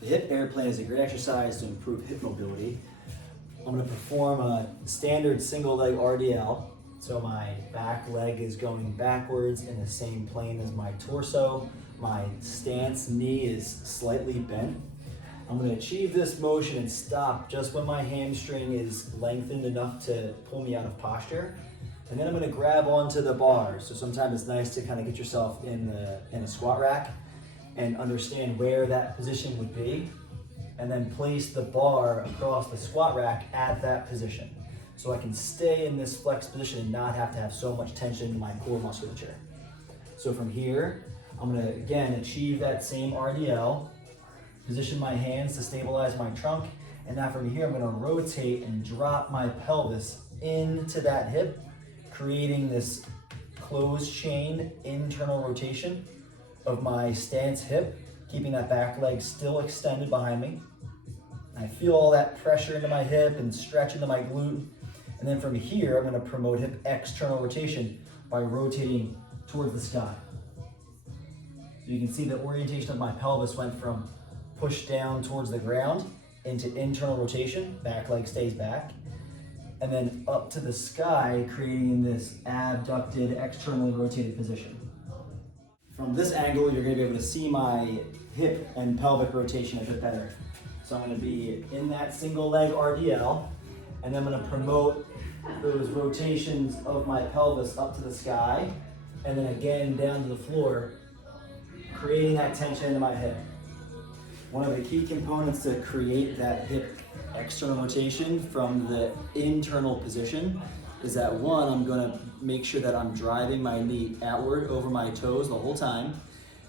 The hip airplane is a great exercise to improve hip mobility. I'm going to perform a standard single leg RDL. So my back leg is going backwards in the same plane as my torso. My stance knee is slightly bent. I'm going to achieve this motion and stop just when my hamstring is lengthened enough to pull me out of posture. And then I'm going to grab onto the bar. So sometimes it's nice to kind of get yourself in a squat rack and understand where that position would be, and then place the bar across the squat rack at that position. So I can stay in this flex position and not have to have so much tension in my core musculature. So from here, I'm gonna again achieve that same RDL, position my hands to stabilize my trunk, and now from here I'm gonna rotate and drop my pelvis into that hip, creating this closed chain internal rotation of my stance hip, keeping that back leg still extended behind me. I feel all that pressure into my hip and stretch into my glute. And then from here, I'm gonna promote hip external rotation by rotating towards the sky. So you can see the orientation of my pelvis went from push down towards the ground into internal rotation, back leg stays back, and then up to the sky, creating this abducted, externally rotated position. From this angle, you're gonna be able to see my hip and pelvic rotation a bit better. So I'm gonna be in that single leg RDL, and then I'm gonna promote those rotations of my pelvis up to the sky, and then again down to the floor, creating that tension into my hip. One of the key components to create that hip external rotation from the internal position is that one, I'm gonna make sure that I'm driving my knee outward over my toes the whole time,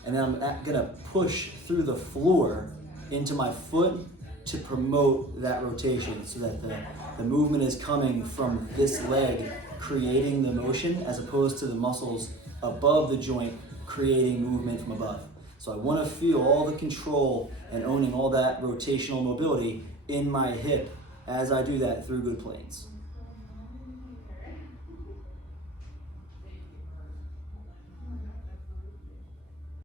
and then I'm gonna push through the floor into my foot to promote that rotation so that the movement is coming from this leg, creating the motion, as opposed to the muscles above the joint creating movement from above. So I wanna feel all the control and owning all that rotational mobility in my hip as I do that through good planes.